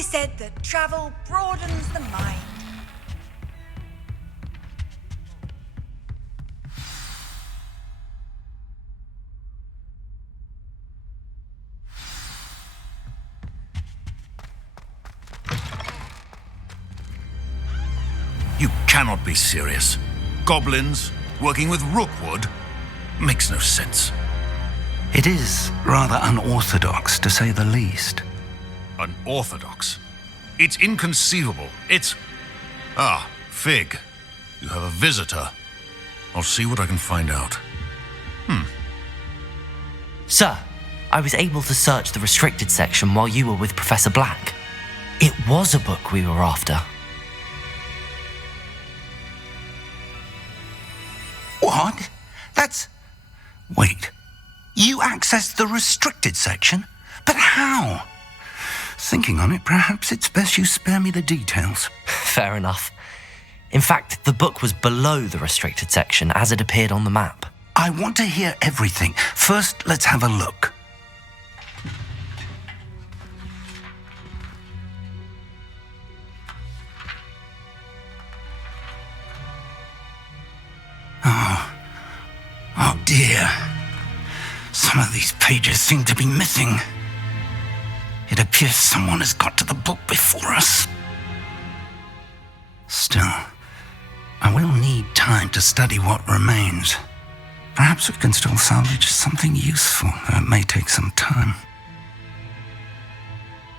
always said that travel broadens the mind. You cannot be serious. Goblins working with Rookwood makes no sense. It is rather unorthodox, to say the least. Unorthodox? It's inconceivable. It's... Ah, Fig. You have a visitor. I'll see what I can find out. Sir, I was able to search the restricted section while you were with Professor Black. It was a book we were after. What? That's... Wait. You accessed the restricted section? But how? Thinking on it, perhaps it's best you spare me the details. Fair enough. In fact, the book was below the restricted section as it appeared on the map. I want to hear everything. First, let's have a look. Oh dear. Some of these pages seem to be missing. It appears someone has got to the book before us. Still, I will need time to study what remains. Perhaps we can still salvage something useful, though it may take some time.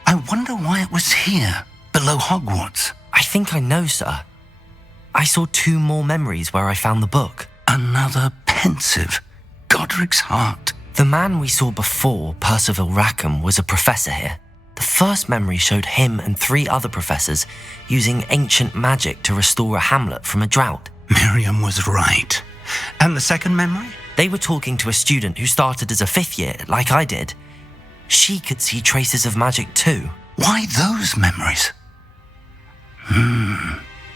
I wonder why it was here, below Hogwarts. I think I know, sir. I saw 2 more memories where I found the book. Another pensive Godric's heart. The man we saw before, Percival Rackham, was a professor here. The first memory showed him and 3 other professors using ancient magic to restore a hamlet from a drought. Miriam was right. And the second memory? They were talking to a student who started as a 5th year, like I did. She could see traces of magic too. Why those memories?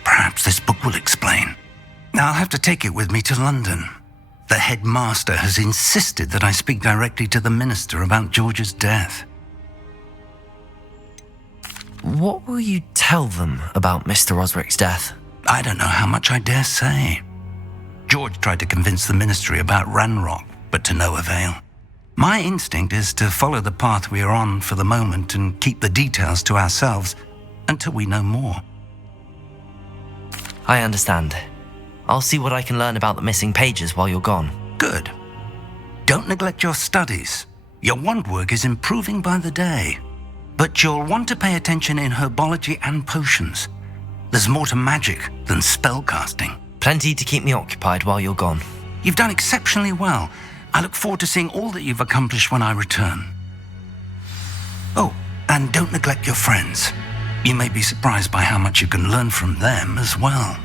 Perhaps this book will explain. I'll have to take it with me to London. The headmaster has insisted that I speak directly to the minister about George's death. What will you tell them about Mr. Osric's death? I don't know how much I dare say. George tried to convince the ministry about Ranrock, but to no avail. My instinct is to follow the path we are on for the moment and keep the details to ourselves until we know more. I understand. I'll see what I can learn about the missing pages while you're gone. Good. Don't neglect your studies. Your wand work is improving by the day. But you'll want to pay attention in herbology and potions. There's more to magic than spellcasting. Plenty to keep me occupied while you're gone. You've done exceptionally well. I look forward to seeing all that you've accomplished when I return. Oh, and don't neglect your friends. You may be surprised by how much you can learn from them as well.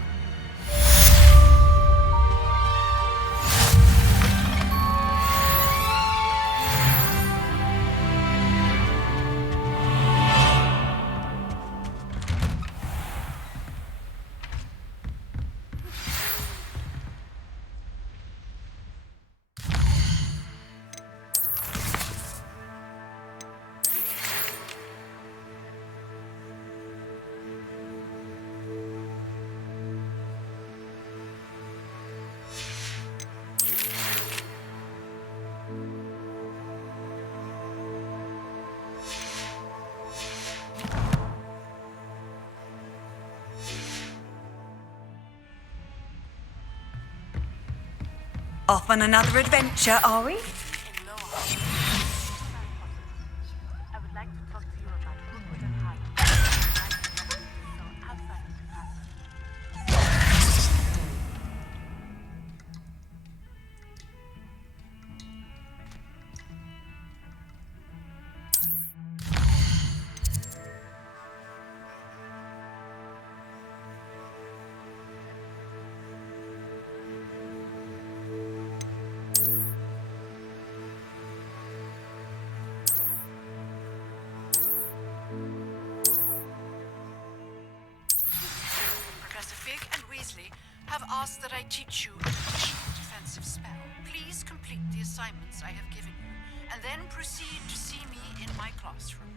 Off on another adventure, are we? Have asked that I teach you a defensive spell. Please complete the assignments I have given you, and then proceed to see me in my classroom.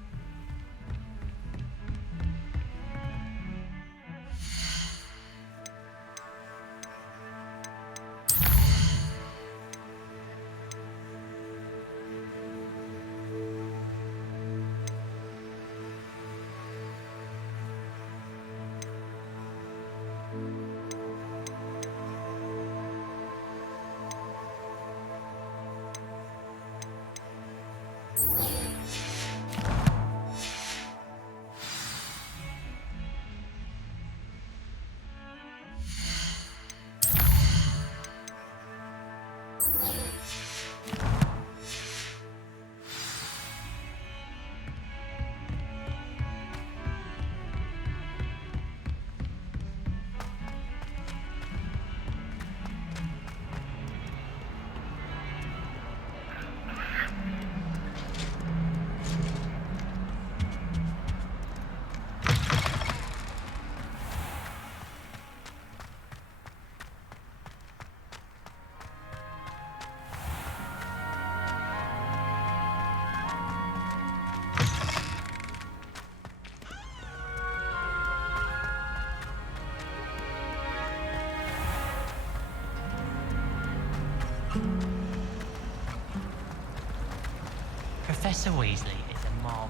Professor Weasley is a marvel.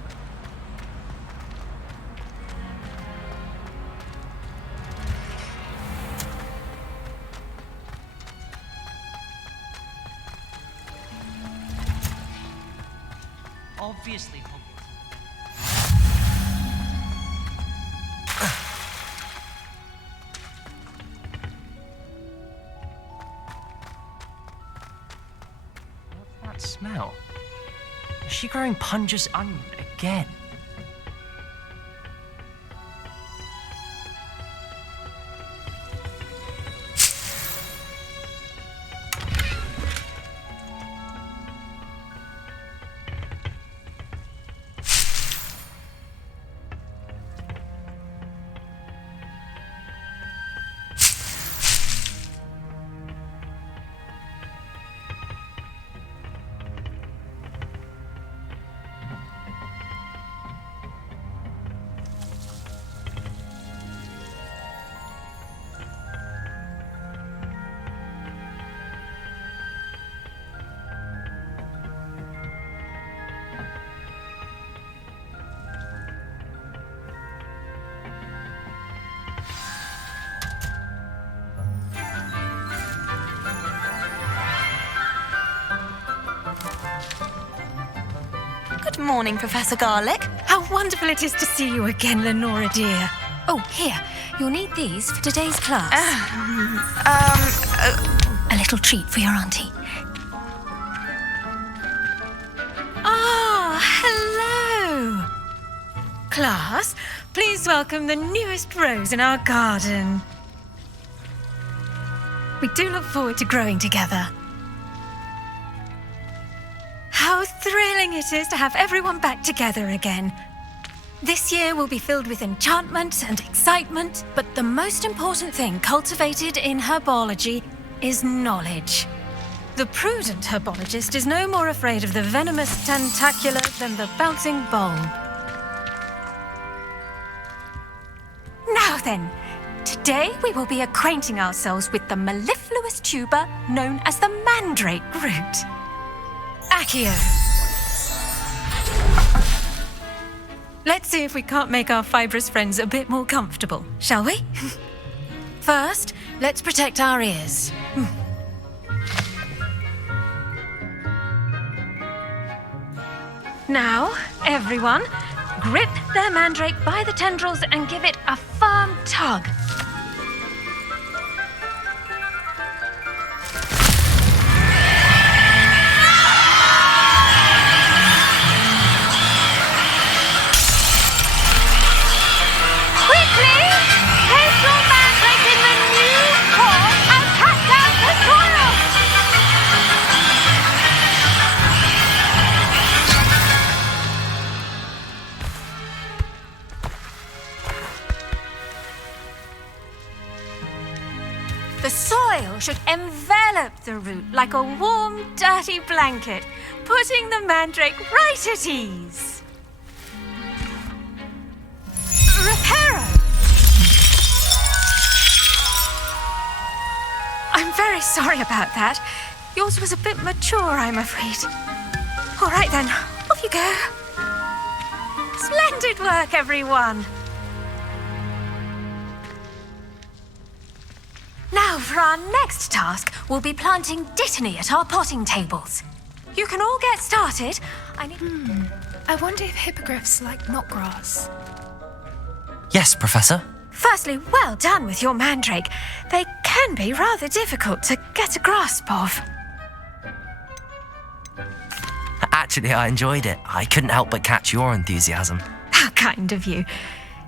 Obviously, Hogwarts. What's that smell? Is she growing Punja's onion again? Good morning, Professor Garlick. How wonderful it is to see you again, Lenora dear. Oh, here, you'll need these for today's class. A little treat for your auntie. Ah, hello. Class, please welcome the newest rose in our garden. We do look forward to growing together. How thrilling it is to have everyone back together again. This year will be filled with enchantment and excitement, but the most important thing cultivated in herbology is knowledge. The prudent herbologist is no more afraid of the venomous tentacula than the bouncing bulb. Now then, today we will be acquainting ourselves with the mellifluous tuber known as the mandrake root. Accio. Let's see if we can't make our fibrous friends a bit more comfortable, shall we? First, let's protect our ears. Now, everyone, grip their mandrake by the tendrils and give it a firm tug. The soil should envelop the root like a warm, dirty blanket, putting the mandrake right at ease. Reparo! I'm very sorry about that. Yours was a bit mature, I'm afraid. All right then, off you go. Splendid work, everyone. Now, for our next task, we'll be planting dittany at our potting tables. You can all get started. I wonder if hippogriffs like knotgrass. Yes, Professor. Firstly, well done with your mandrake. They can be rather difficult to get a grasp of. Actually, I enjoyed it. I couldn't help but catch your enthusiasm. How kind of you.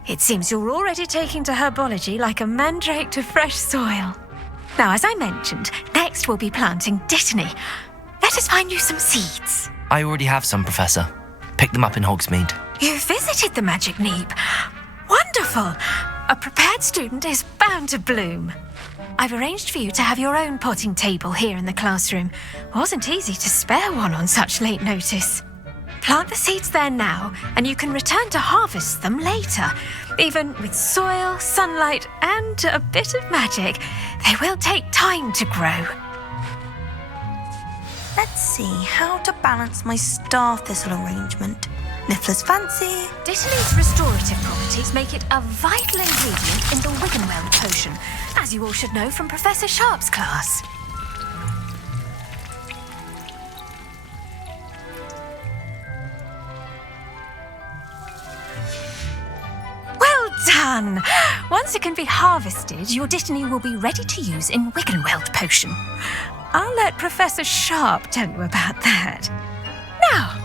It seems you're already taking to herbology like a mandrake to fresh soil. Now, as I mentioned, next we'll be planting dittany. Let us find you some seeds. I already have some, Professor. Picked them up in Hogsmeade. You visited the Magic Neep. Wonderful. A prepared student is bound to bloom. I've arranged for you to have your own potting table here in the classroom. Wasn't easy to spare one on such late notice. Plant the seeds there now, and you can return to harvest them later. Even with soil, sunlight, and a bit of magic, they will take time to grow. Let's see how to balance my star thistle arrangement. Niffler's fancy. Dittany's restorative properties make it a vital ingredient in the Wiggenweld potion, as you all should know from Professor Sharp's class. Well done! Once it can be harvested, your Dittany will be ready to use in Wiggenweld potion. I'll let Professor Sharp tell you about that. Now,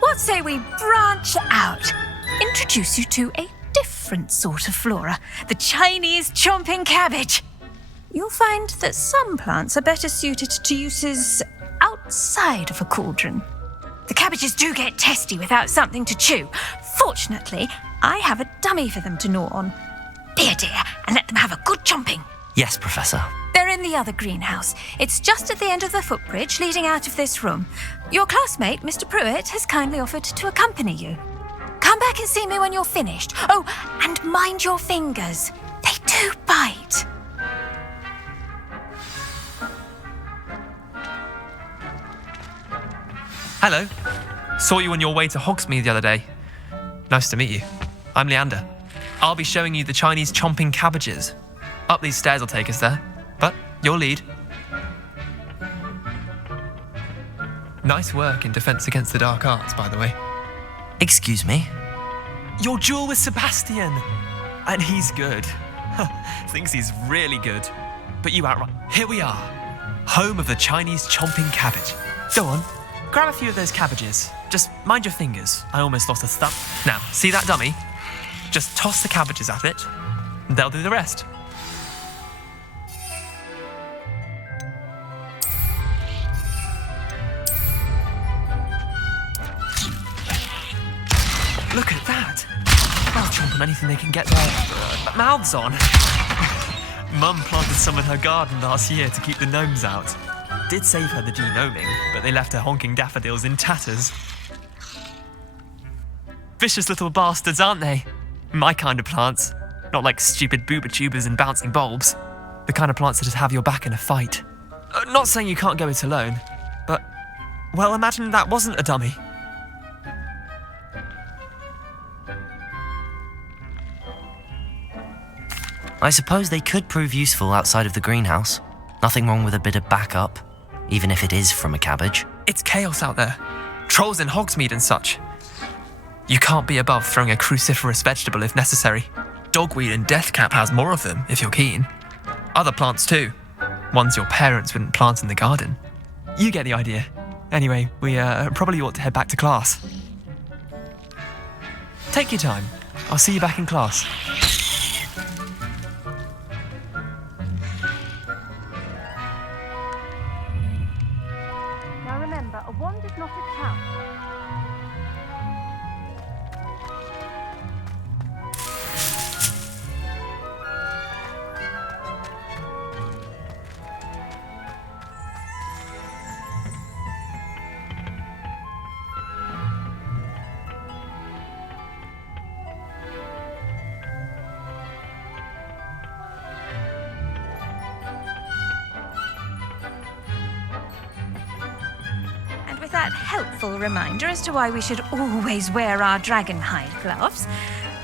what say we branch out? Introduce you to a different sort of flora, the Chinese chomping cabbage. You'll find that some plants are better suited to uses outside of a cauldron. The cabbages do get testy without something to chew. Fortunately, I have a dummy for them to gnaw on. Be a dear and let them have a good chomping. Yes, Professor. They're in the other greenhouse. It's just at the end of the footbridge leading out of this room. Your classmate, Mr. Pruitt, has kindly offered to accompany you. Come back and see me when you're finished. Oh, and mind your fingers. They do bite. Hello. Saw you on your way to Hogsmeade the other day. Nice to meet you. I'm Leander. I'll be showing you the Chinese chomping cabbages. Up these stairs will take us there. But your lead. Nice work in Defense Against the Dark Arts, by the way. Excuse me? Your duel with Sebastian! And he's good. Thinks he's really good. But you outright. Here we are. Home of the Chinese chomping cabbage. Go on. Grab a few of those cabbages. Just mind your fingers. I almost lost a stump. Now, see that dummy? Just toss the cabbages at it. And they'll do the rest. Look at that! They'll chomp on anything they can get their mouths on. Mum planted some in her garden last year to keep the gnomes out. Did save her the genoming, but they left her honking daffodils in tatters. Vicious little bastards, aren't they? My kind of plants. Not like stupid booba tubers and bouncing bulbs. The kind of plants that just have your back in a fight. Not saying you can't go it alone, but, well, imagine that wasn't a dummy. I suppose they could prove useful outside of the greenhouse. Nothing wrong with a bit of backup, even if it is from a cabbage. It's chaos out there. Trolls in Hogsmeade and such. You can't be above throwing a cruciferous vegetable if necessary. Dogweed and deathcap has more of them, if you're keen. Other plants too. Ones your parents wouldn't plant in the garden. You get the idea. Anyway, we probably ought to head back to class. Take your time. I'll see you back in class. Now remember, a wand is not a trap. That helpful reminder as to why we should always wear our dragon hide gloves,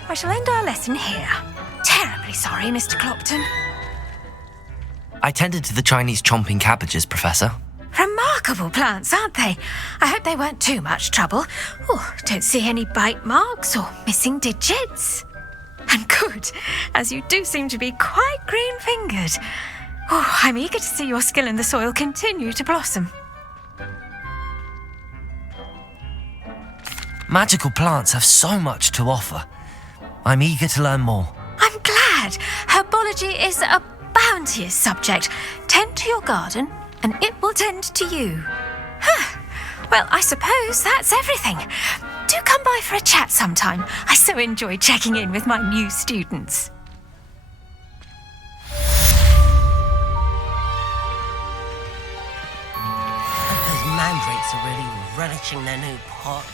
I shall end our lesson here. Terribly sorry, Mr. Clopton. I tended to the Chinese chomping cabbages, Professor. Remarkable plants, aren't they? I hope they weren't too much trouble. Oh, don't see any bite marks or missing digits. And good, as you do seem to be quite green-fingered. Oh, I'm eager to see your skill in the soil continue to blossom. Magical plants have so much to offer. I'm eager to learn more. I'm glad. Herbology is a bounteous subject. Tend to your garden, and it will tend to you. Well, I suppose that's everything. Do come by for a chat sometime. I so enjoy checking in with my new students. Those mandrakes are really relishing their new pot.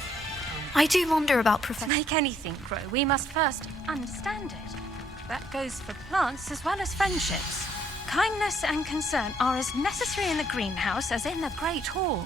I do wonder about Professor. To make anything grow, we must first understand it. That goes for plants as well as friendships. Kindness and concern are as necessary in the greenhouse as in the Great Hall.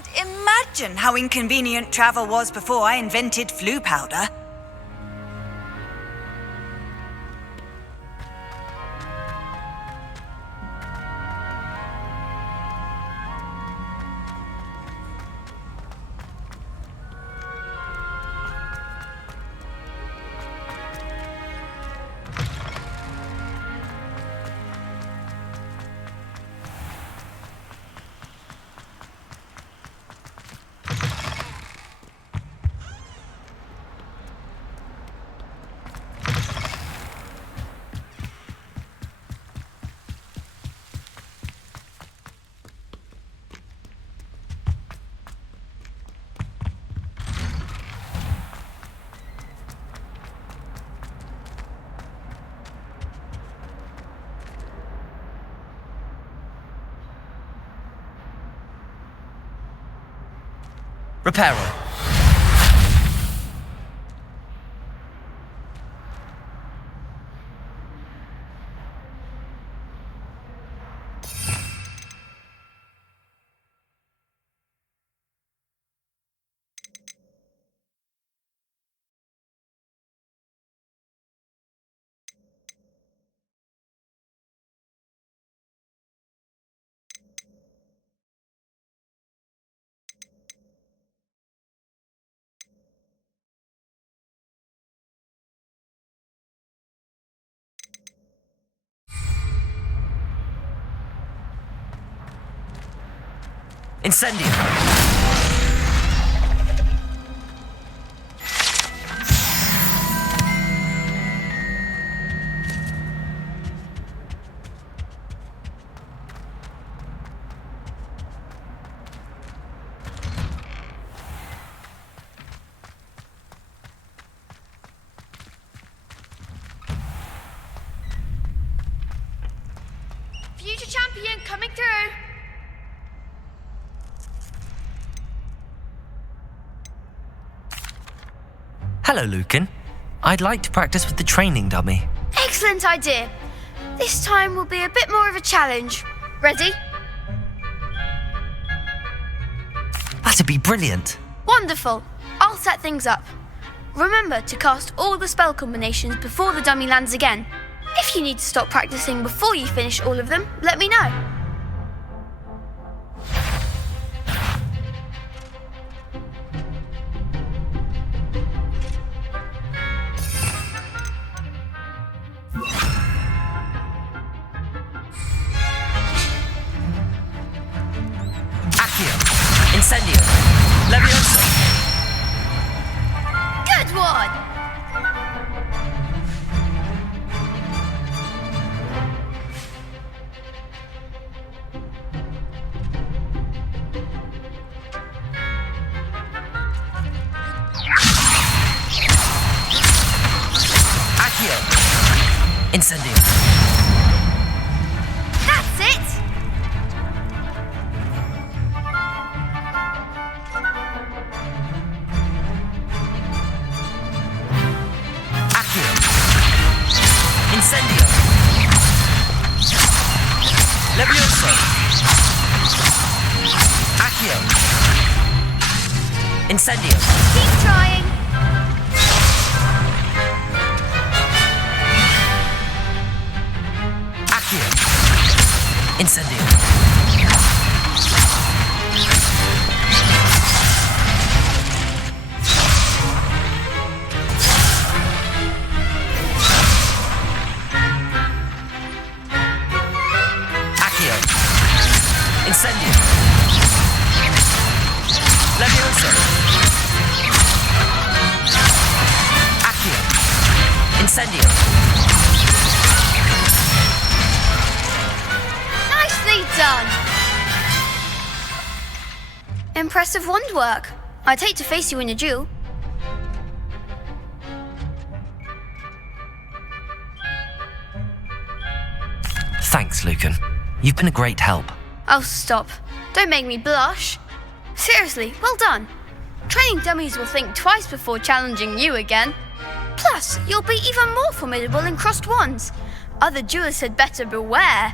can't imagine how inconvenient travel was before I invented flu powder. Reparo. Incendio. Future champion coming through. Hello, Lucan. I'd like to practice with the training dummy. Excellent idea. This time will be a bit more of a challenge. Ready? That'd be brilliant. Wonderful. I'll set things up. Remember to cast all the spell combinations before the dummy lands again. If you need to stop practicing before you finish all of them, let me know. Incendio. Leviosa. Good one! Accio. Incendio. That's it! Incendio. Levioso. Accio. Incendio. Keep trying. Accio. Incendio. Incendio. Levioso. Accio. Incendio. Nicely done. Impressive wand work. I'd hate to face you in a duel. Thanks, Lucan. You've been a great help. Oh, stop. Don't make me blush. Seriously, well done. Training dummies will think twice before challenging you again. Plus, you'll be even more formidable in crossed wands. Other duelists had better beware.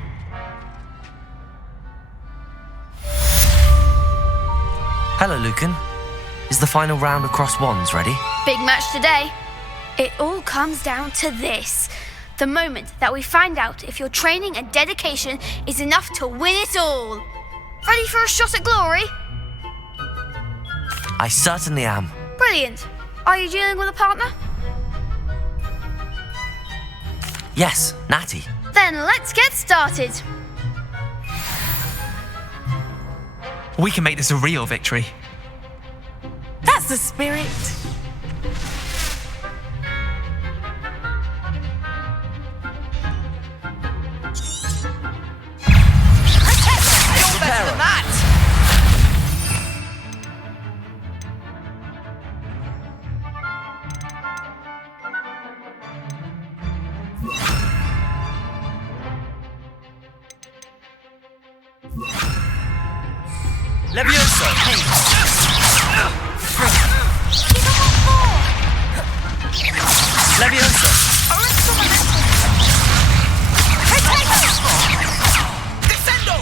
Hello, Lucan. Is the final round across wands ready? Big match today. It all comes down to this. The moment that we find out if your training and dedication is enough to win it all. Ready for a shot at glory? I certainly am. Brilliant. Are you dealing with a partner? Yes, Natty. Then let's get started. We can make this a real victory. That's the spirit. You're better than that! Levioso! Levioso! Descendo!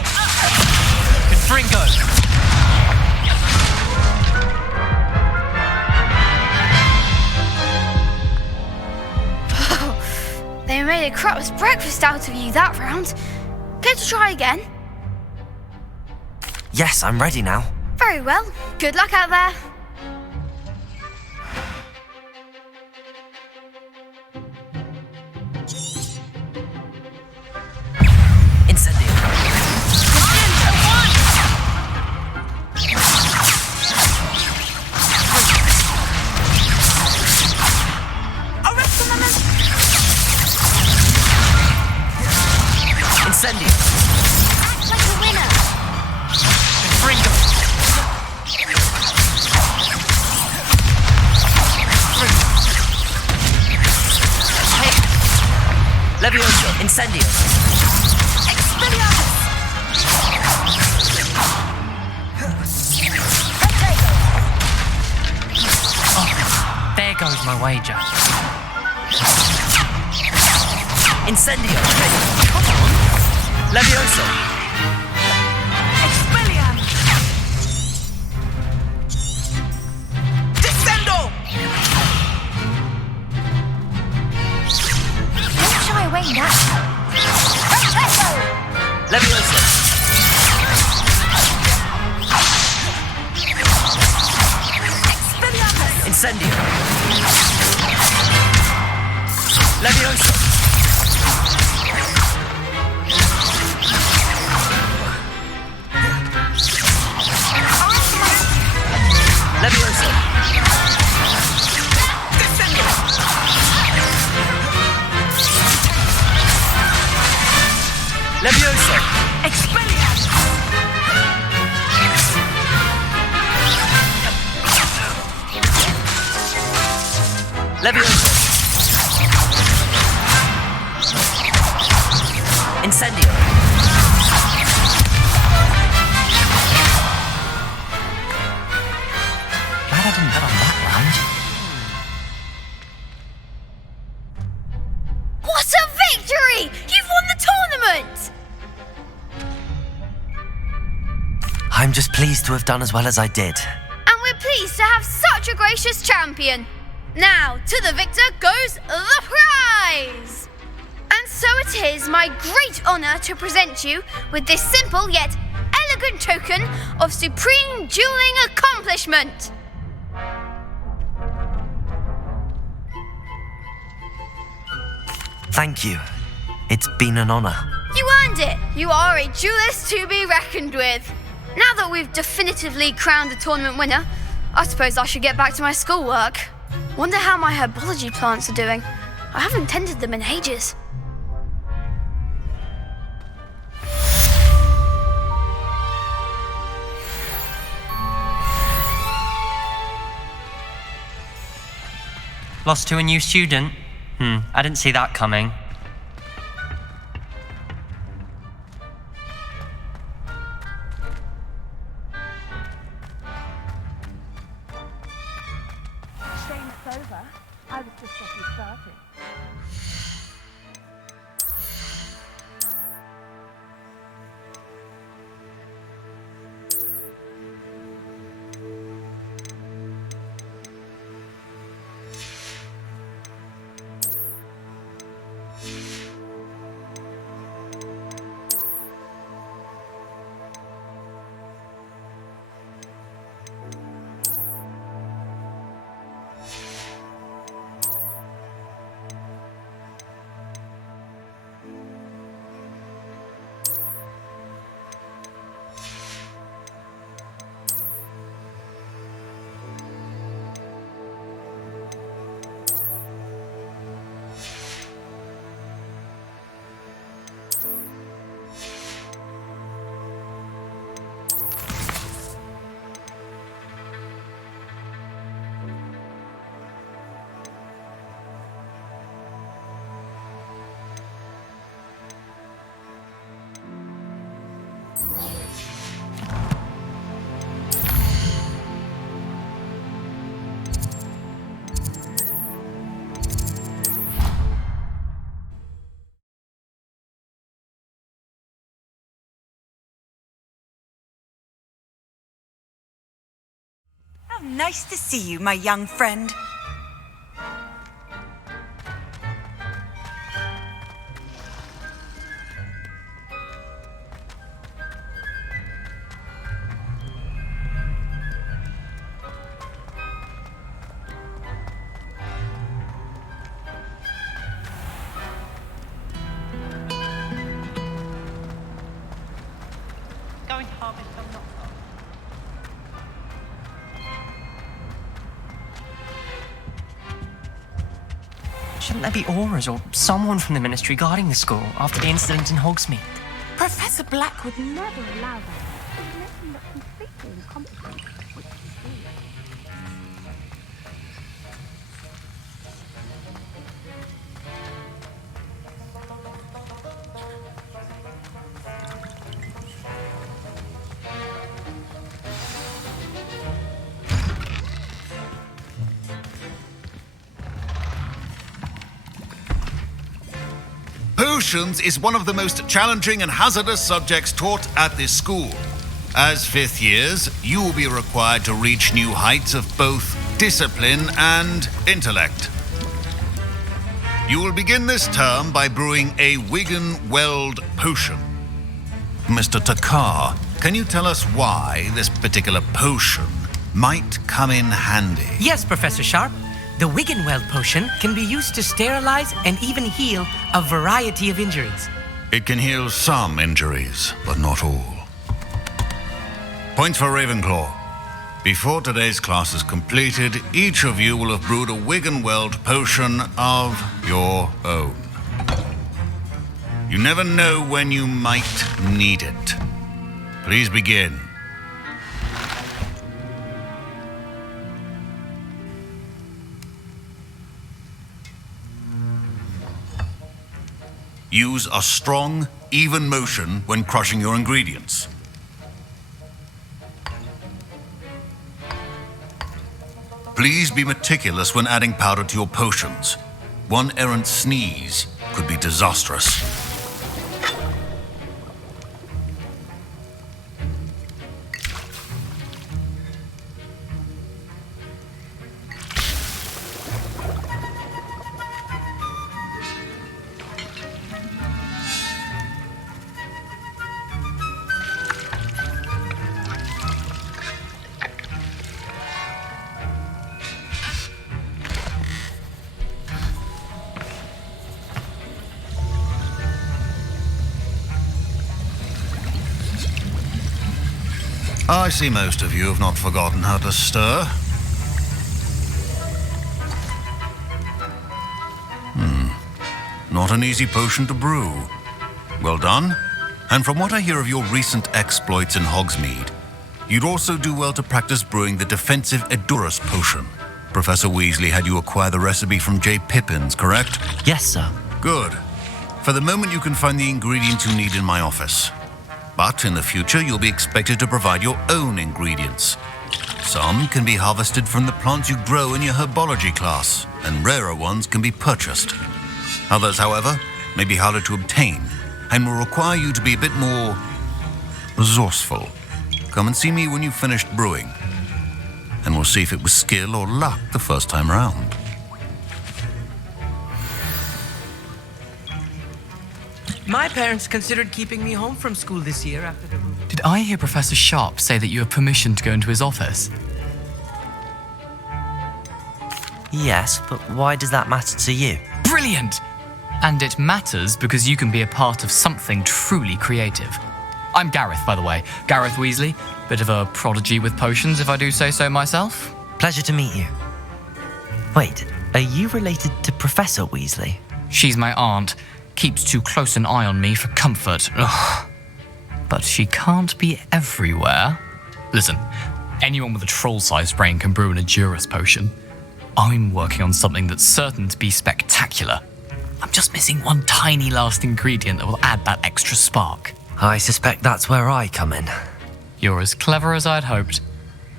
Confringo! They made a crap's breakfast out of you that round. Care to try again? Yes, I'm ready now. Very well. Good luck out there. Incendio. Incendio. Act like a winner. Confringo! Levioso. Incendio. There goes my wager. Incendio. Come on. Levioso. Descendo! Don't shy away, Nat. Levioso. Incendio. Levioso. Levioso. Levioso. Levioso. Incendio. Glad I didn't bet on that round. What a victory! You've won the tournament! I'm just pleased to have done as well as I did. And we're pleased to have such a gracious champion. Now, to the victor goes the prize! And so it is my great honour to present you with this simple yet elegant token of supreme dueling accomplishment. Thank you. It's been an honour. You earned it. You are a duelist to be reckoned with. Now that we've definitively crowned the tournament winner, I suppose I should get back to my schoolwork. Wonder how my herbology plants are doing. I haven't tended them in ages. Lost to a new student? I didn't see that coming. Shame's over. I was just getting started. Nice to see you, my young friend. Going to harvest some nuts. Shouldn't there be auras or someone from the ministry guarding the school after the incident in Hogsmeade? Professor Black would never allow that. It makes him look completely incompetent. Potions is one of the most challenging and hazardous subjects taught at this school. As fifth years, you will be required to reach new heights of both discipline and intellect. You will begin this term by brewing a Wigan-Weld potion. Mr. Takar, can you tell us why this particular potion might come in handy? Yes, Professor Sharp. The Wigan-Weld potion can be used to sterilize and even heal a variety of injuries. It can heal some injuries, but not all. Points for Ravenclaw. Before today's class is completed, each of you will have brewed a Wigan-Weld potion of your own. You never know when you might need it. Please begin. Use a strong, even motion when crushing your ingredients. Please be meticulous when adding powder to your potions. One errant sneeze could be disastrous. I see most of you have not forgotten how to stir. Not an easy potion to brew. Well done. And from what I hear of your recent exploits in Hogsmeade, you'd also do well to practice brewing the defensive Edurus potion. Professor Weasley had you acquire the recipe from J. Pippins, correct? Yes, sir. Good. For the moment, you can find the ingredients you need in my office. But in the future, you'll be expected to provide your own ingredients. Some can be harvested from the plants you grow in your herbology class, and rarer ones can be purchased. Others, however, may be harder to obtain, and will require you to be a bit more resourceful. Come and see me when you've finished brewing, and we'll see if it was skill or luck the first time round. My parents considered keeping me home from school this year after the rumour. Did I hear Professor Sharp say that you have permission to go into his office? Yes, but why does that matter to you? Brilliant! And it matters because you can be a part of something truly creative. I'm Gareth, by the way. Gareth Weasley. Bit of a prodigy with potions, if I do say so myself. Pleasure to meet you. Wait, are you related to Professor Weasley? She's my aunt. Keeps too close an eye on me for comfort. Ugh. But she can't be everywhere. Listen, anyone with a troll-sized brain can brew an Edurus potion. I'm working on something that's certain to be spectacular. I'm just missing one tiny last ingredient that will add that extra spark. I suspect that's where I come in. You're as clever as I'd hoped.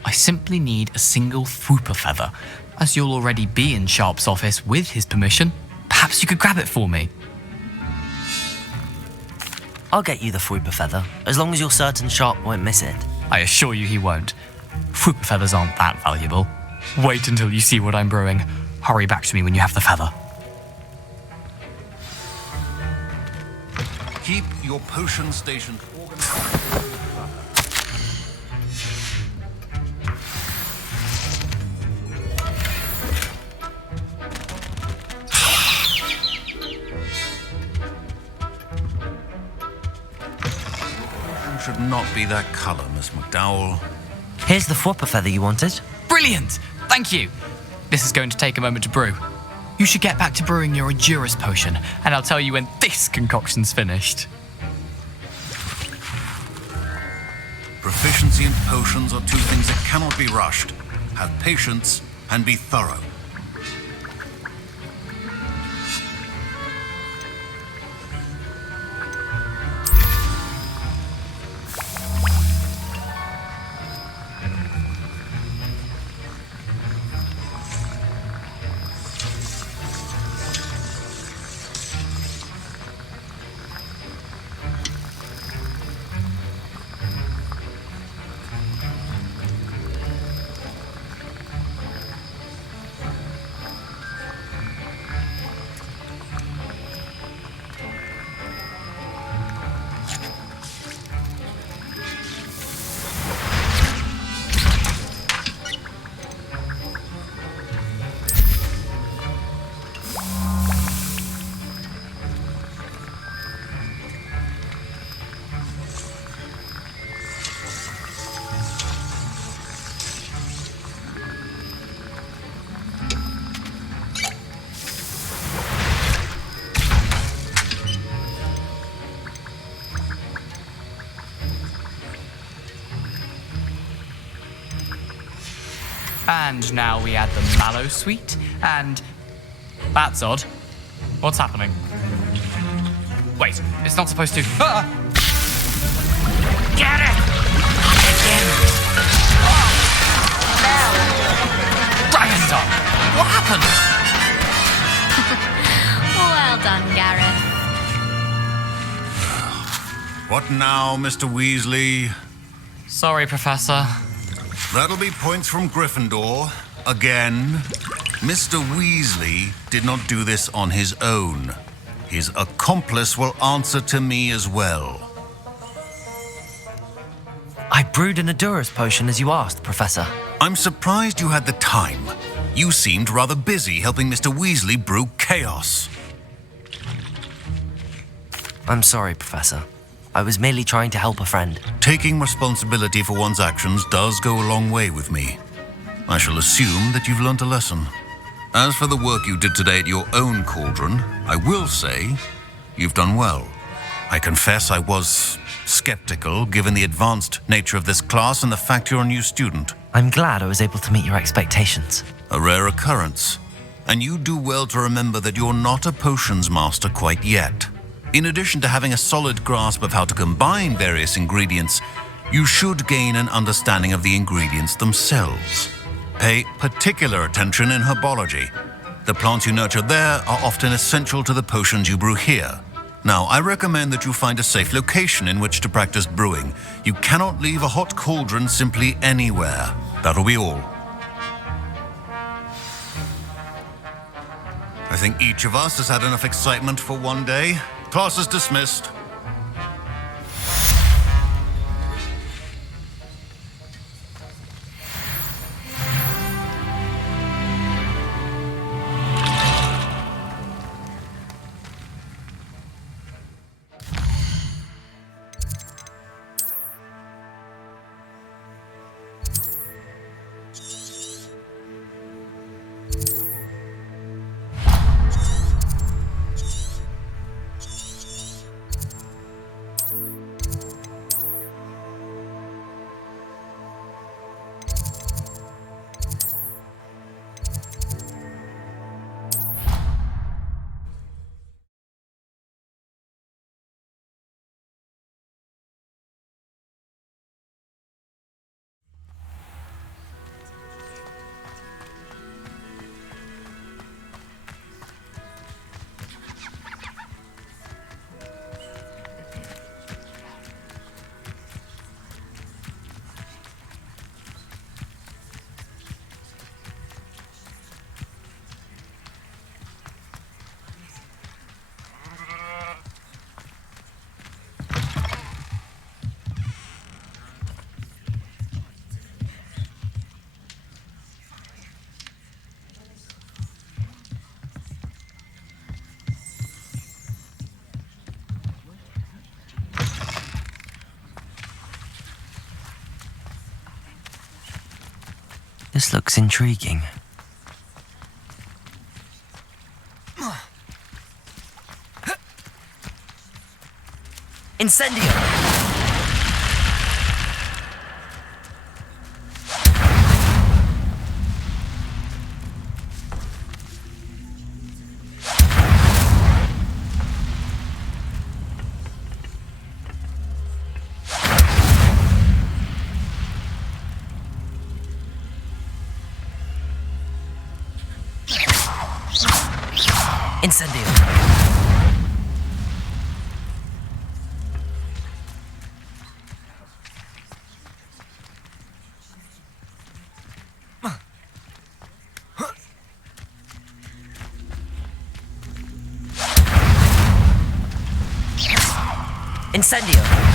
I simply need a single Fwooper feather. As you'll already be in Sharp's office with his permission, perhaps you could grab it for me. I'll get you the Fwooper feather, as long as you're certain Sharp won't miss it. I assure you he won't. Whoop feathers aren't that valuable. Wait until you see what I'm brewing. Hurry back to me when you have the feather. Keep your potion stations organized. Should not be that color, Miss McDowell. Here's the Whopper feather you wanted. Brilliant! Thank you. This is going to take a moment to brew. You should get back to brewing your Endurus potion, and I'll tell you when this concoction's finished. Proficiency in potions are two things that cannot be rushed. Have patience and be thorough. And now we add the mallow sweet, and... That's odd. What's happening? Wait, it's not supposed to... Ah! Get it! Dragon Dog! What happened? Well done, Gareth. What now, Mr. Weasley? Sorry, Professor. That'll be points from Gryffindor. Again. Mr. Weasley did not do this on his own. His accomplice will answer to me as well. I brewed an Endurus potion as you asked, Professor. I'm surprised you had the time. You seemed rather busy helping Mr. Weasley brew chaos. I'm sorry, Professor. I was merely trying to help a friend. Taking responsibility for one's actions does go a long way with me. I shall assume that you've learnt a lesson. As for the work you did today at your own cauldron, I will say you've done well. I confess I was skeptical given the advanced nature of this class and the fact you're a new student. I'm glad I was able to meet your expectations. A rare occurrence. And you do well to remember that you're not a potions master quite yet. In addition to having a solid grasp of how to combine various ingredients, you should gain an understanding of the ingredients themselves. Pay particular attention in herbology. The plants you nurture there are often essential to the potions you brew here. Now, I recommend that you find a safe location in which to practice brewing. You cannot leave a hot cauldron simply anywhere. That'll be all. I think each of us has had enough excitement for one day. Class is dismissed. This looks intriguing. Incendio! Incendio! Incendio!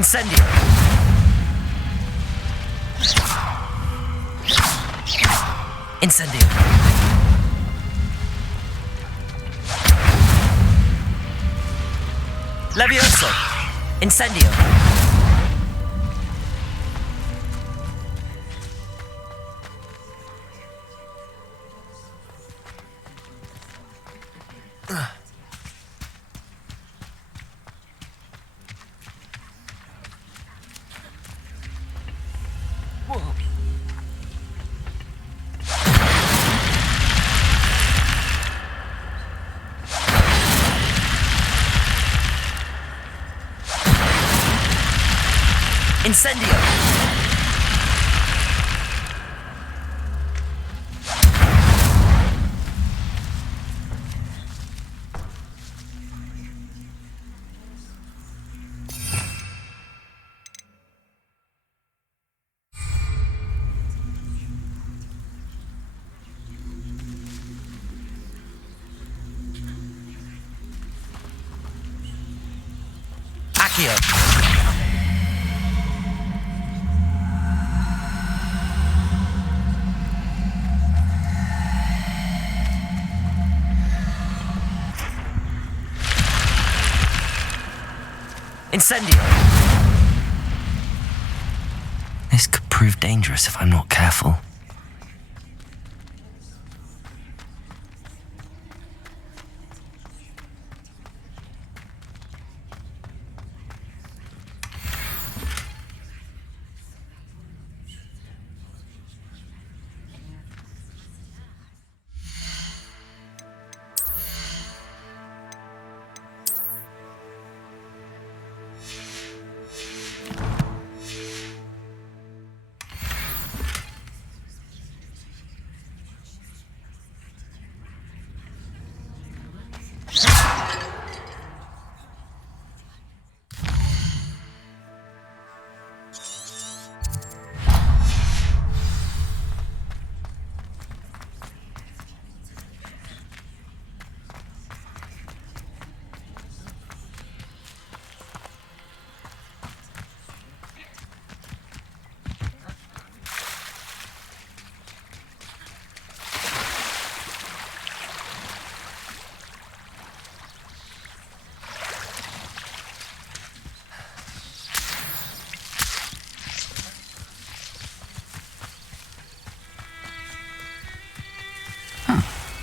Incendio. Incendio. Levioso. Incendio. Incendio! Accio! Incendio! This could prove dangerous if I'm not careful.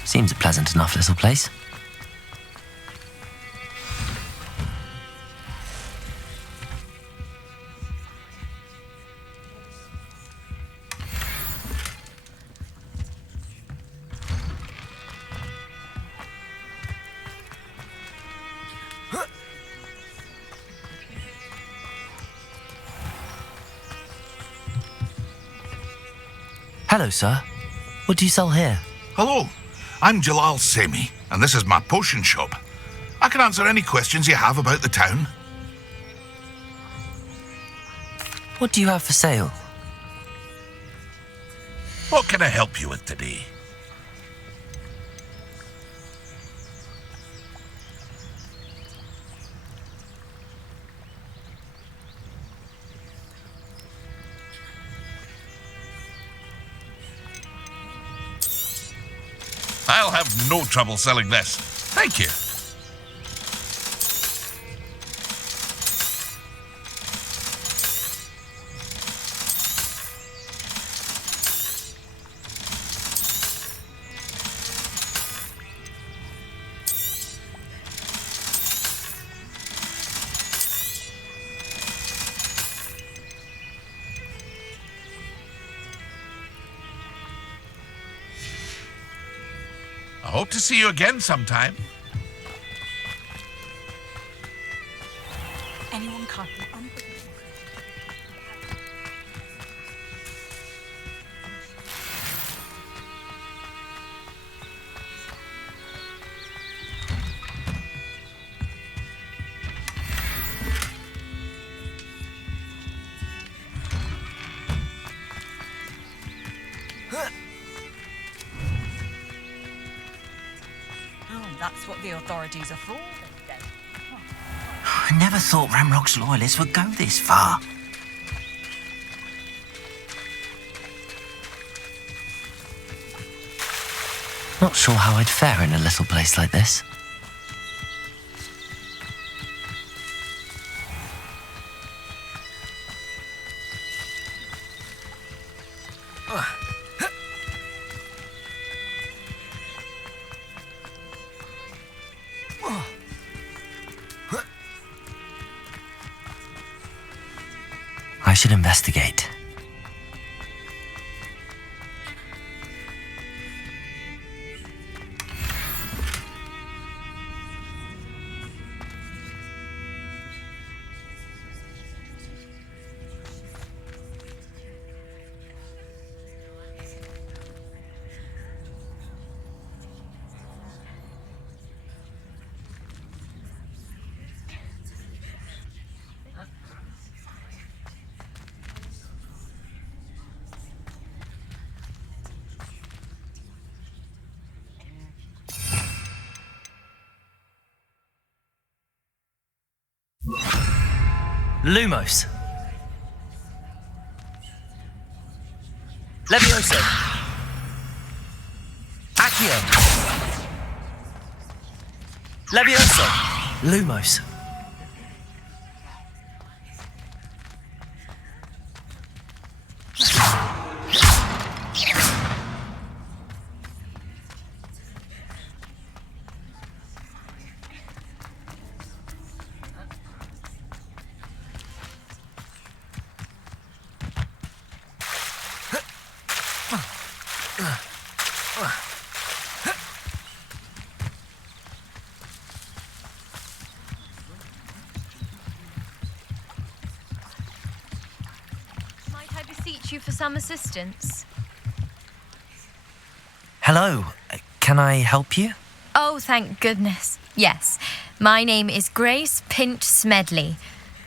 Seems a pleasant enough little place. Hello, sir. What do you sell here? Hello, I'm Jalal Semi, and this is my potion shop. I can answer any questions you have about the town. What do you have for sale? What can I help you with today? I'll have no trouble selling this. Thank you. I hope to see you again sometime. Anyone can't be unbelievable. That's what the authorities are for. I never thought Ramrock's loyalists would go this far. Not sure how I'd fare in a little place like this. I should investigate. Lumos. Levioso. Accio. Levioso. Lumos. Might I beseech you for some assistance? Hello. Can I help you? Oh, thank goodness. Yes. My name is Grace Pinch Smedley.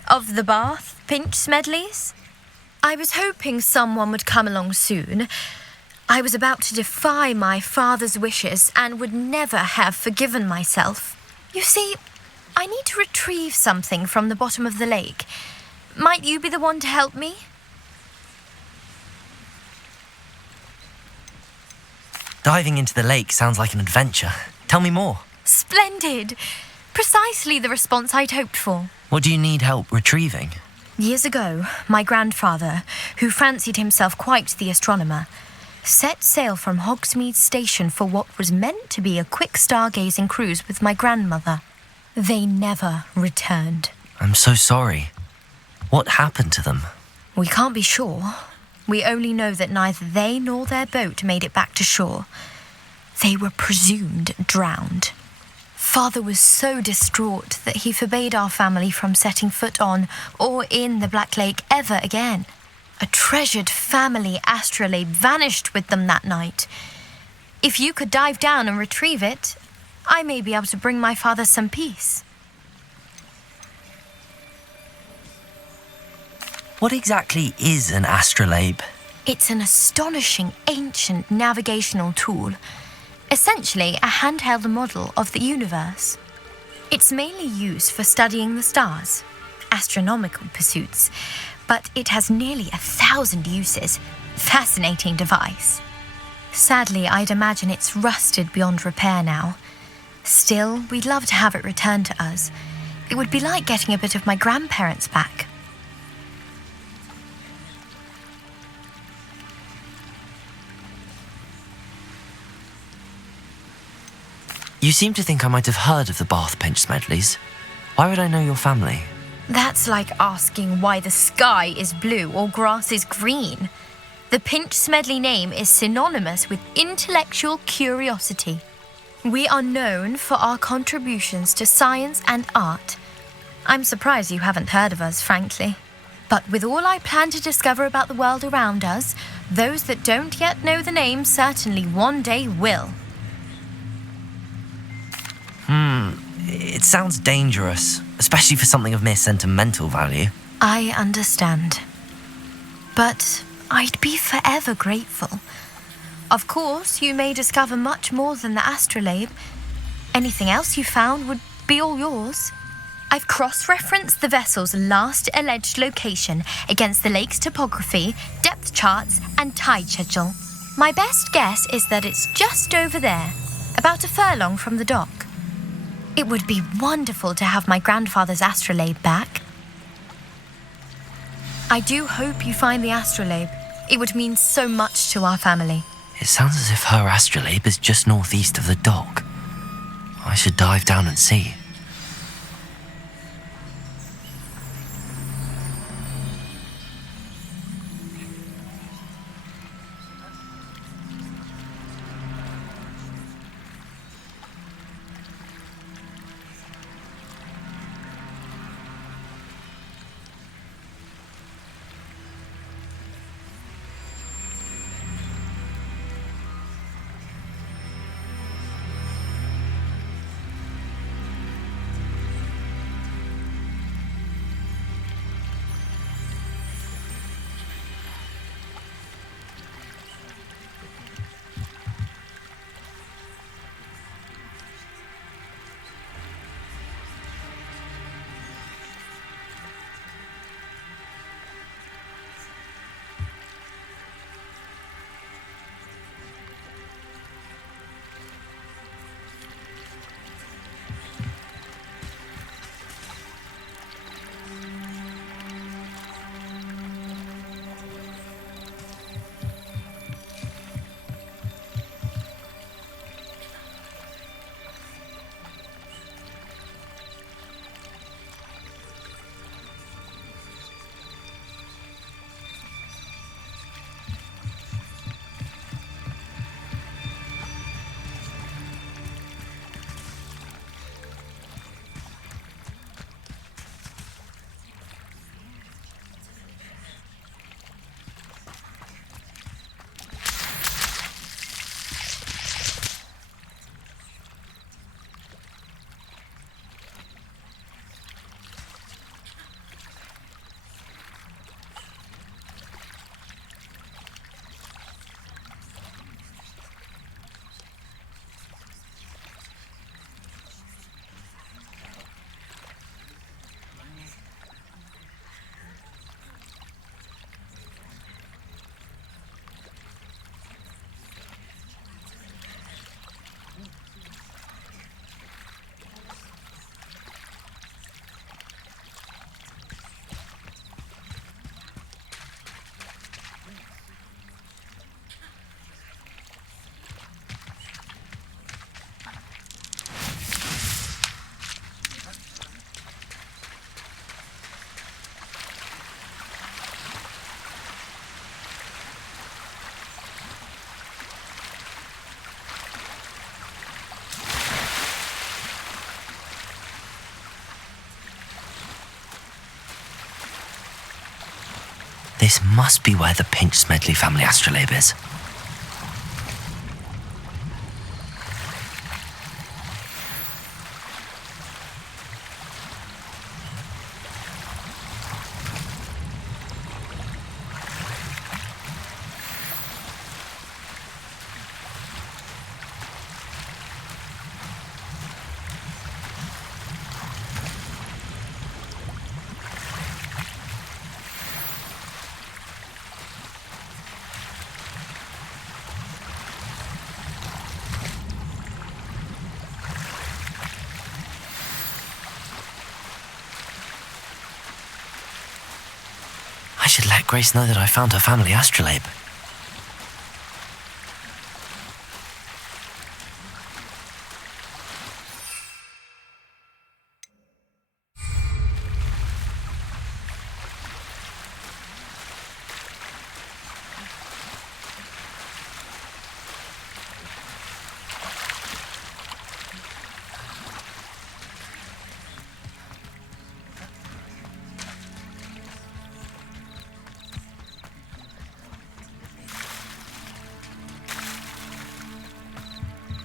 Of the Bath Pinch Smedleys? I was hoping someone would come along soon. I was about to defy my father's wishes and would never have forgiven myself. You see, I need to retrieve something from the bottom of the lake. Might you be the one to help me? Diving into the lake sounds like an adventure. Tell me more. Splendid! Precisely the response I'd hoped for. What do you need help retrieving? Years ago, my grandfather, who fancied himself quite the astronomer, set sail from Hogsmeade Station for what was meant to be a quick stargazing cruise with my grandmother. They never returned. I'm so sorry. What happened to them? We can't be sure. We only know that neither they nor their boat made it back to shore. They were presumed drowned. Father was so distraught that he forbade our family from setting foot on or in the Black Lake ever again. A treasured family astrolabe vanished with them that night. If you could dive down and retrieve it, I may be able to bring my father some peace. What exactly is an astrolabe? It's an astonishing ancient navigational tool. Essentially a handheld model of the universe. It's mainly used for studying the stars, astronomical pursuits, but it has nearly 1,000 uses. Fascinating device. Sadly, I'd imagine it's rusted beyond repair now. Still, we'd love to have it returned to us. It would be like getting a bit of my grandparents back. You seem to think I might have heard of the Bath Pinch Smedleys. Why would I know your family? That's like asking why the sky is blue or grass is green. The Pinch Smedley name is synonymous with intellectual curiosity. We are known for our contributions to science and art. I'm surprised you haven't heard of us, frankly. But with all I plan to discover about the world around us, those that don't yet know the name certainly one day will. It sounds dangerous, especially for something of mere sentimental value. I understand. But I'd be forever grateful. Of course, you may discover much more than the astrolabe. Anything else you found would be all yours. I've cross-referenced the vessel's last alleged location against the lake's topography, depth charts, and tide schedule. My best guess is that it's just over there, about a furlong from the dock. It would be wonderful to have my grandfather's astrolabe back. I do hope you find the astrolabe. It would mean so much to our family. It sounds as if her astrolabe is just northeast of the dock. I should dive down and see. This must be where the Pinch Smedley family astrolabe is. I should let Grace know that I found her family astrolabe.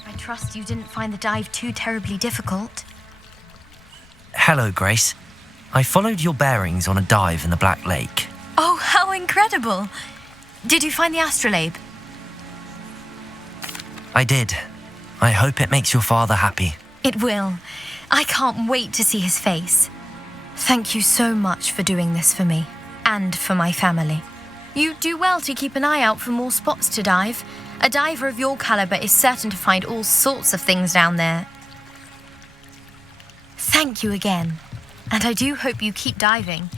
I trust you didn't find the dive too terribly difficult. Hello, Grace. I followed your bearings on a dive in the Black Lake. Oh, how incredible! Did you find the astrolabe? I did. I hope it makes your father happy. It will. I can't wait to see his face. Thank you so much for doing this for me, and for my family. You do well to keep an eye out for more spots to dive. A diver of your caliber is certain to find all sorts of things down there. Thank you again, and I do hope you keep diving.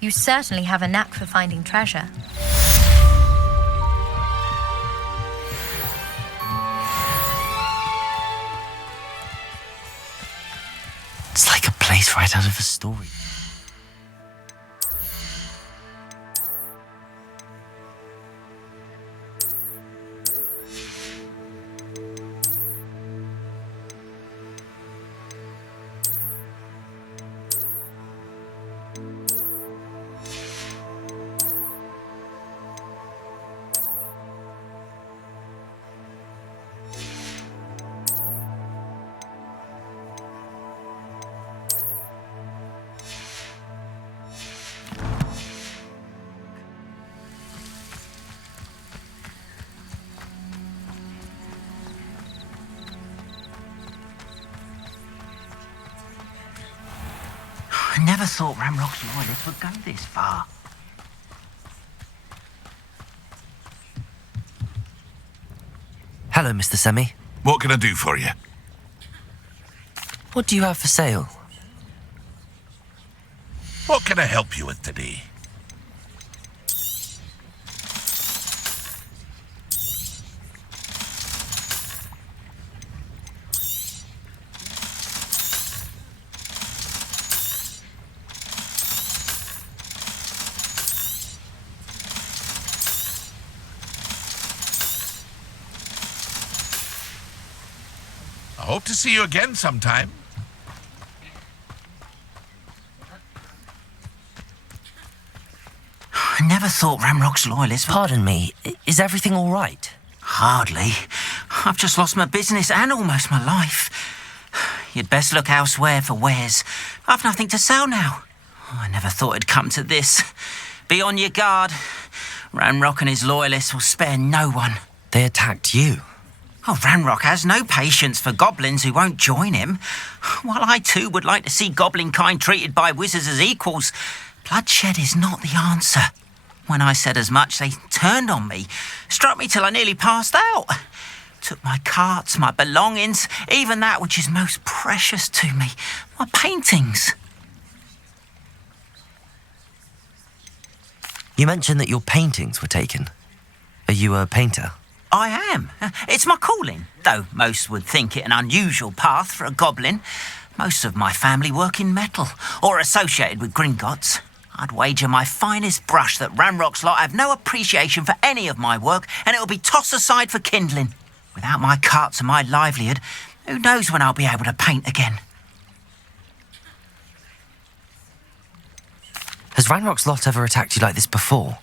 You certainly have a knack for finding treasure. It's like a place right out of a story. I never thought Ramrock's loyalists would go this far. Hello, Mr. Semi. What can I do for you? What do you have for sale? What can I help you with today? I hope to see you again sometime. I never thought Ramrock's loyalists would... Pardon me, is everything all right? Hardly. I've just lost my business and almost my life. You'd best look elsewhere for wares. I've nothing to sell now. I never thought it'd come to this. Be on your guard. Ranrock and his loyalists will spare no one. They attacked you. Oh, Ranrock has no patience for goblins who won't join him. While I too would like to see goblin kind treated by wizards as equals, bloodshed is not the answer. When I said as much, they turned on me, struck me till I nearly passed out. Took my carts, my belongings, even that which is most precious to me, my paintings. You mentioned that your paintings were taken. Are you a painter? I am. It's my calling, though most would think it an unusual path for a goblin. Most of my family work in metal, or associated with Gringotts. I'd wager my finest brush that Ranrock's lot have no appreciation for any of my work, and it'll be tossed aside for kindling. Without my carts and my livelihood, who knows when I'll be able to paint again? Has Ranrock's lot ever attacked you like this before?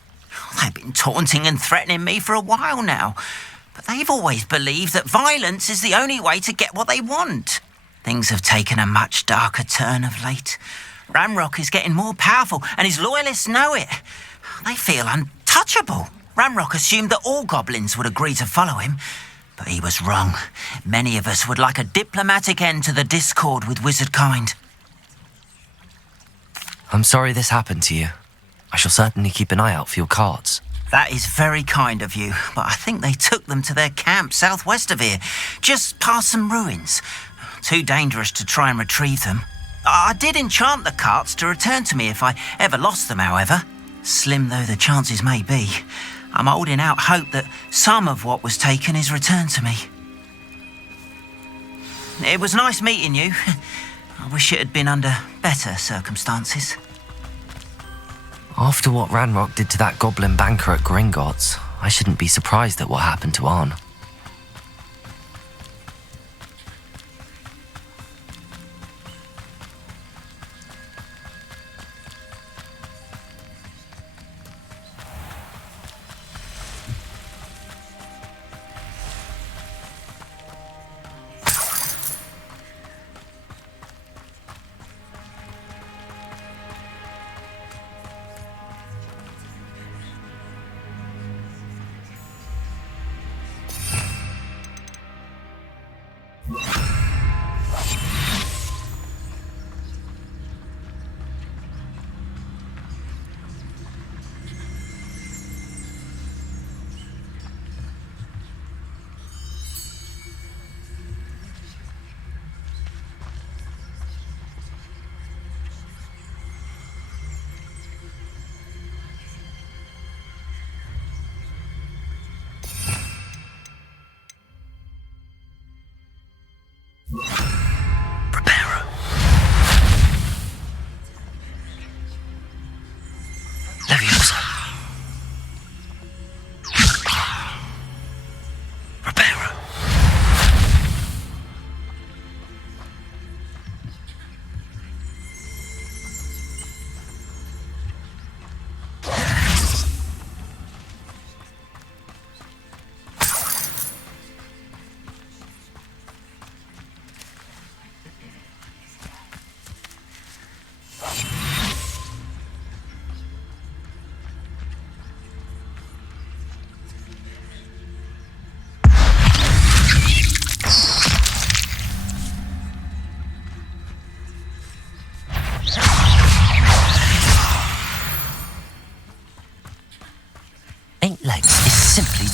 They've been taunting and threatening me for a while now, but they've always believed that violence is the only way to get what they want. Things have taken a much darker turn of late. Ranrock is getting more powerful, and his loyalists know it. They feel untouchable. Ranrock assumed that all goblins would agree to follow him, but he was wrong. Many of us would like a diplomatic end to the discord with wizard kind. I'm sorry this happened to you. I shall certainly keep an eye out for your cards. That is very kind of you, but I think they took them to their camp southwest of here, just past some ruins. Too dangerous to try and retrieve them. I did enchant the carts to return to me if I ever lost them, however. Slim though the chances may be, I'm holding out hope that some of what was taken is returned to me. It was nice meeting you. I wish it had been under better circumstances. After what Ranrock did to that goblin banker at Gringotts, I shouldn't be surprised at what happened to Arn.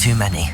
too many.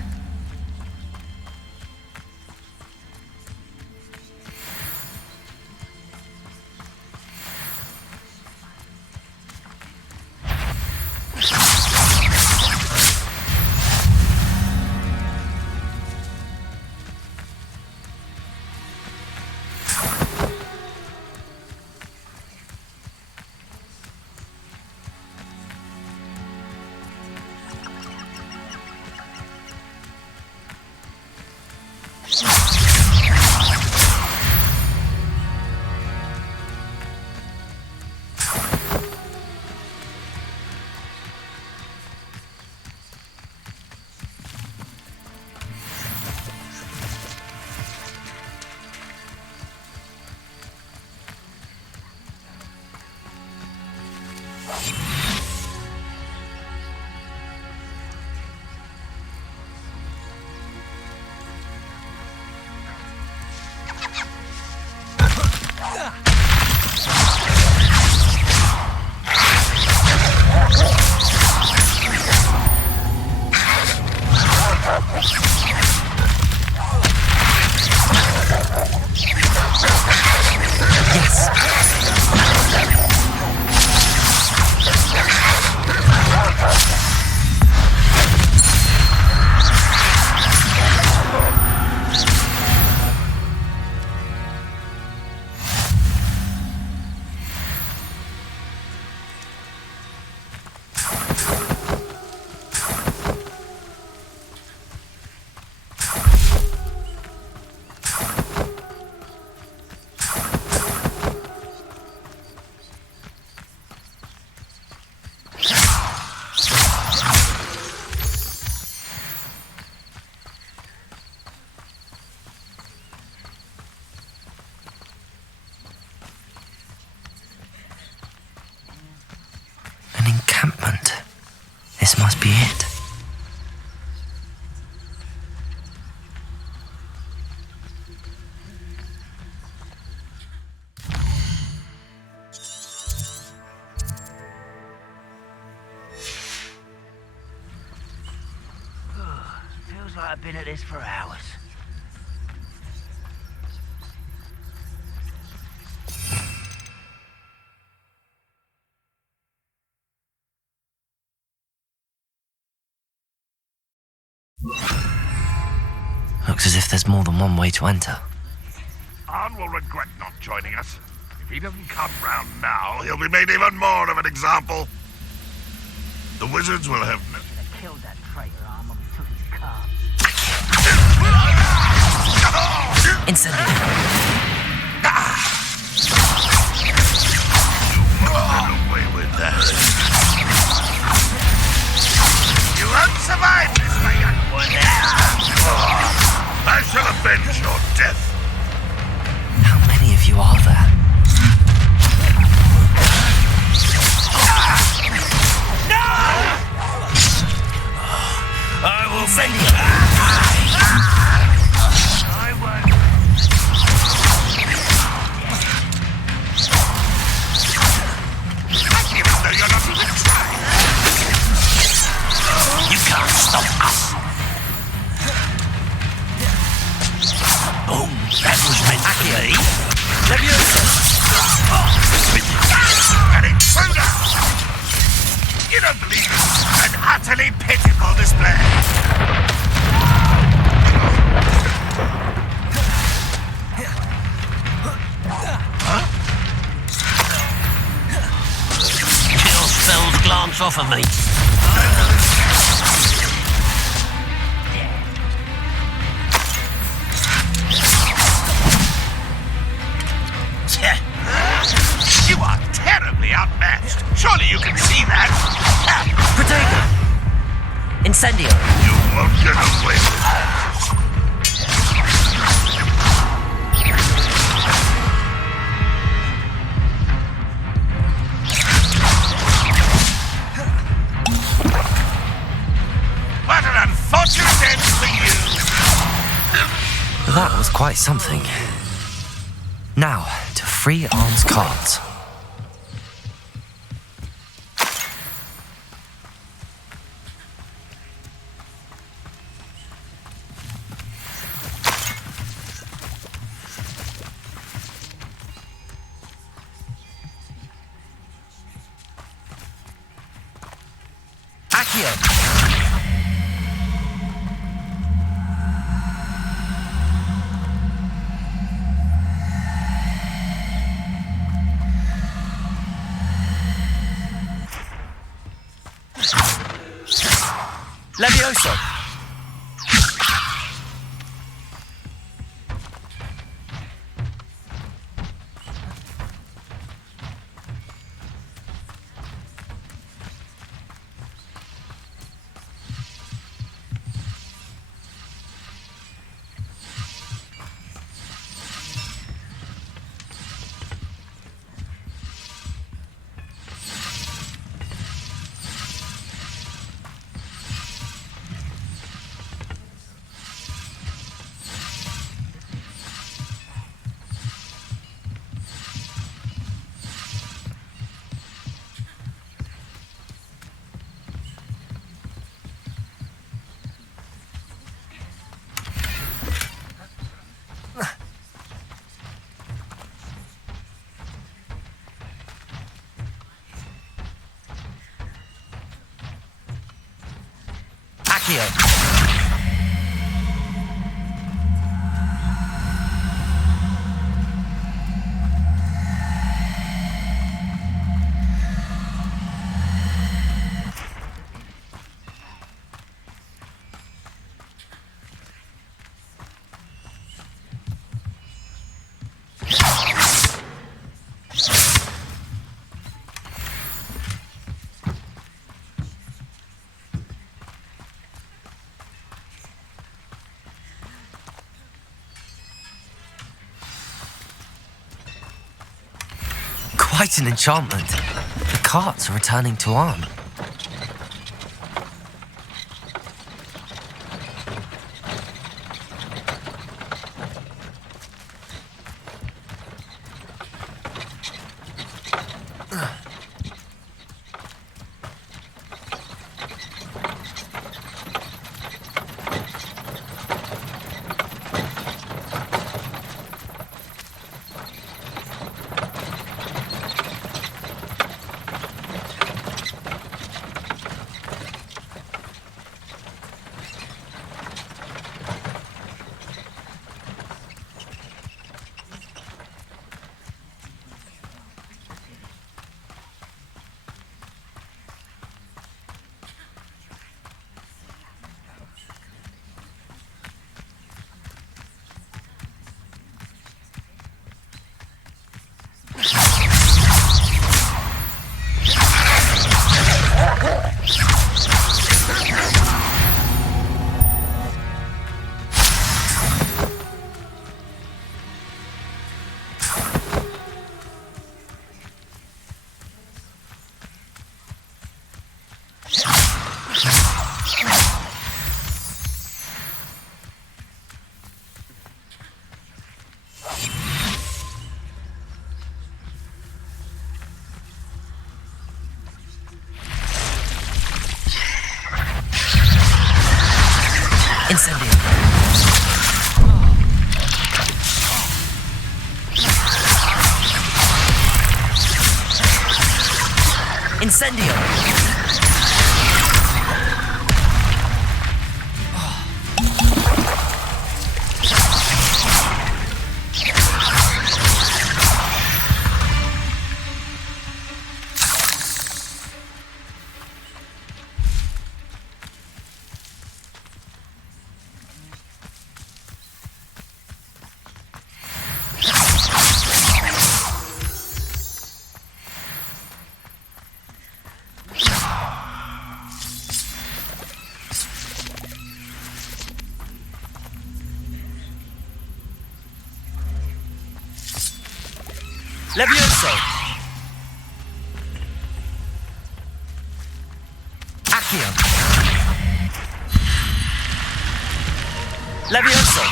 This must be it. Feels like I've been at this for hours. Looks as if there's more than one way to enter. Arn will regret not joining us. If he doesn't come round now, he'll be made even more of an example. The wizards will have... Killed that traitor Arn when we took his car. Incendiary. You must get away with that. You won't survive this, my young one. I shall avenge your death. How many of you are there? No! I will make I won't. Even though you're not even trying. You can't stop us. Boom, that was meant to be. An intruder! You don't believe it? An utterly pitiful display. Huh? Chill spells glance off of me. You are terribly outmatched. Surely you can see that. Protego! Incendiary! You won't get away with that. What an unfortunate end for you. That was quite something. Now, to free Arn's cards. Accio! Levioso! Accio! Quite an enchantment. The carts are returning to Arn. Incendio. Incendio. Levioso! Accio! Levioso!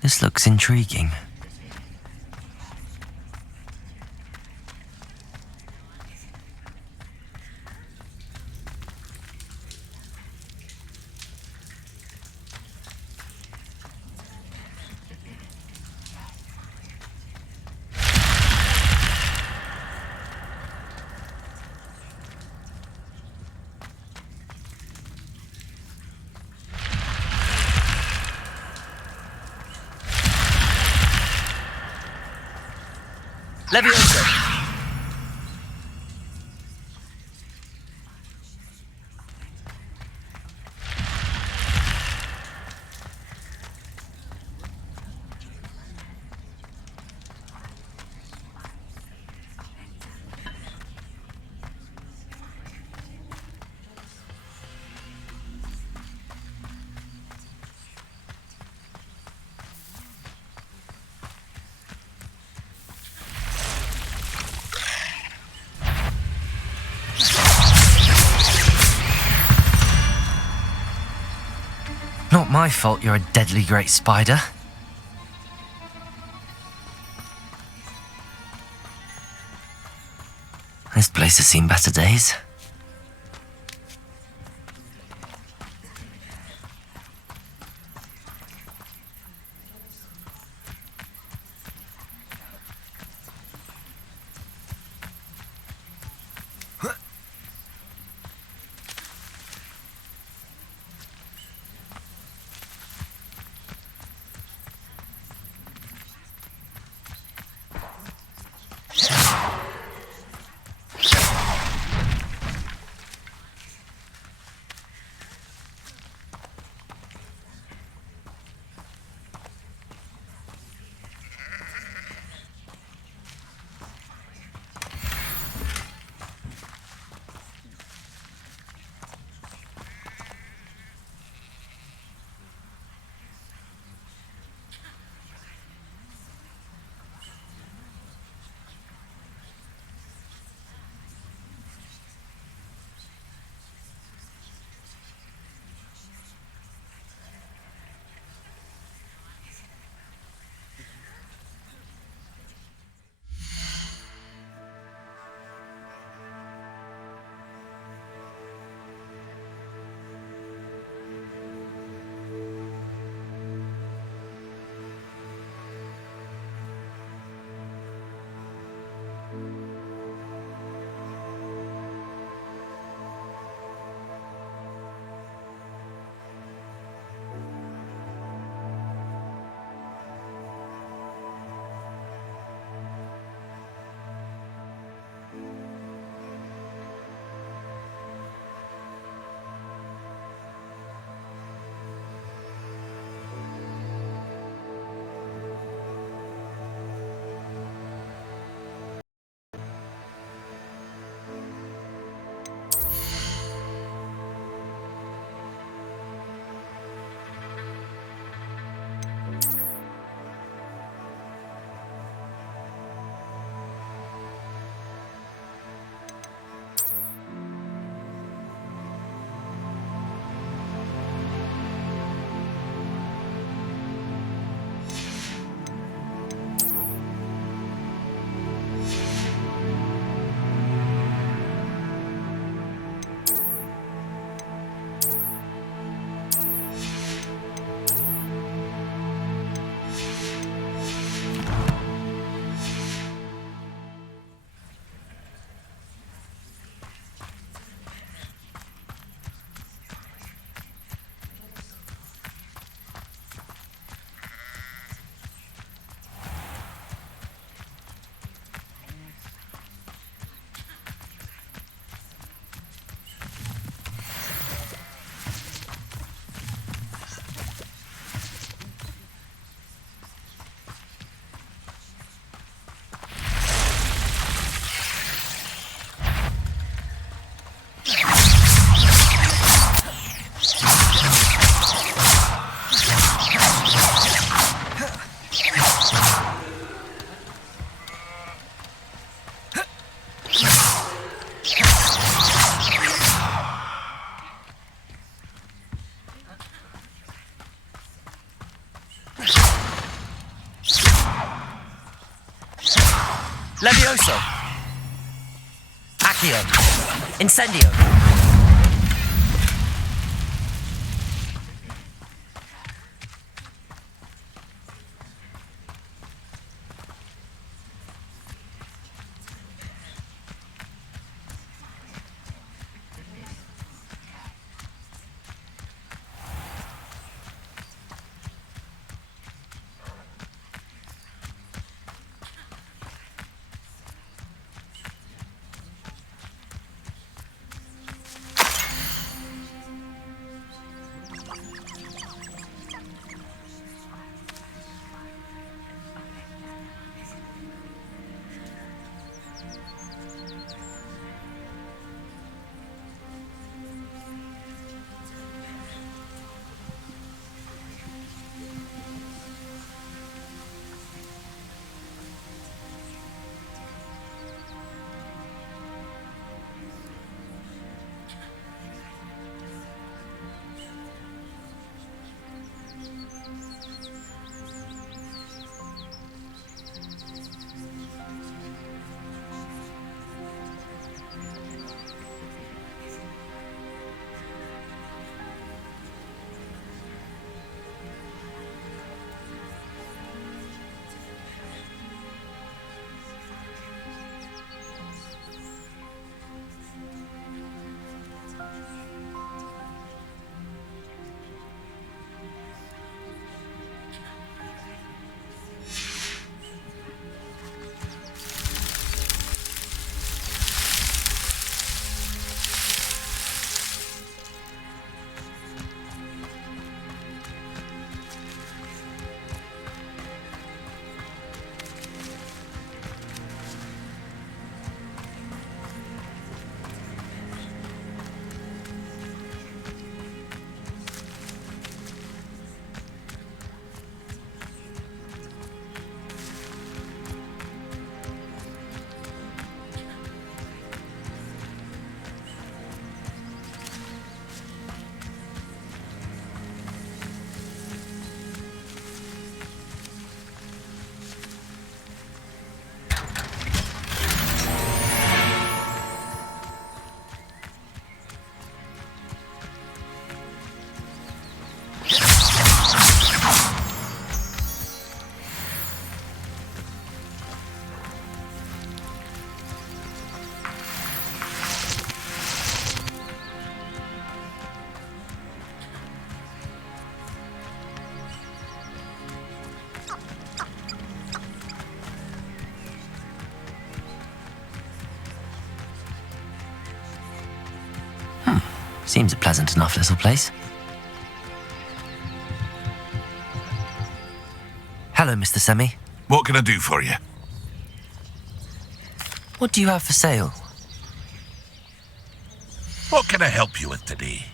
This looks intriguing. Leviosa! Not my fault you're a deadly great spider. This place has seen better days. Levioso! Accio! Incendio! Seems a pleasant enough little place. Hello, Mr. Semi. What can I do for you? What do you have for sale? What can I help you with today?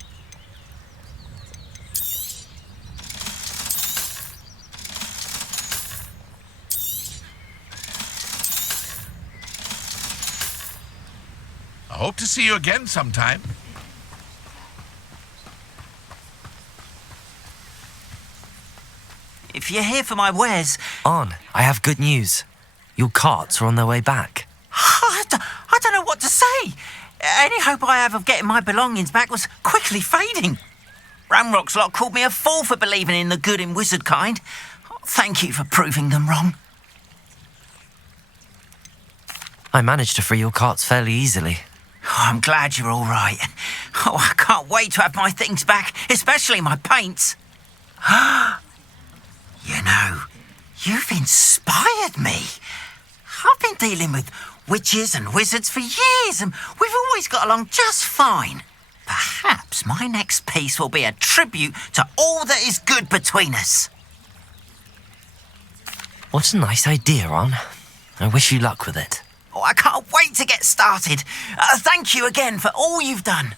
I hope to see you again sometime. If you're here for my wares... Arn, I have good news. Your carts are on their way back. I don't know what to say. Any hope I have of getting my belongings back was quickly fading. Ramrock's lot called me a fool for believing in the good in wizard kind. Thank you for proving them wrong. I managed to free your carts fairly easily. Oh, I'm glad you're all right. Oh, I can't wait to have my things back, especially my paints. You know, you've inspired me. I've been dealing with witches and wizards for years, and we've always got along just fine. Perhaps my next piece will be a tribute to all that is good between us. What a nice idea, Arn. I wish you luck with it. Oh, I can't wait to get started. Thank you again for all you've done.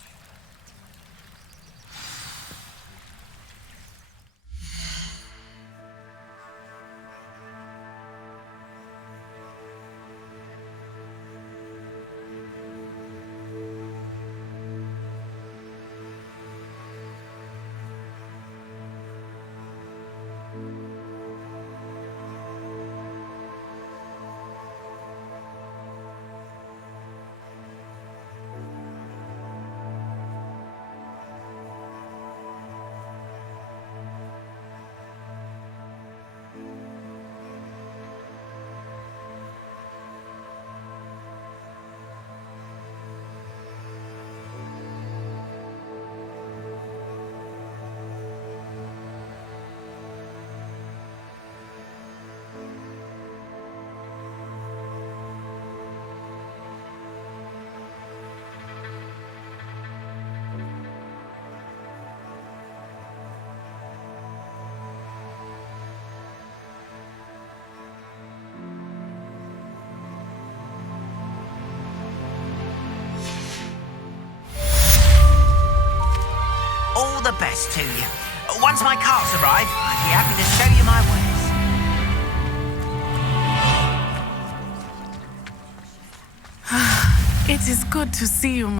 All the best to you. Once my carts arrive, I'd be happy to show you my wares. It is good to see you.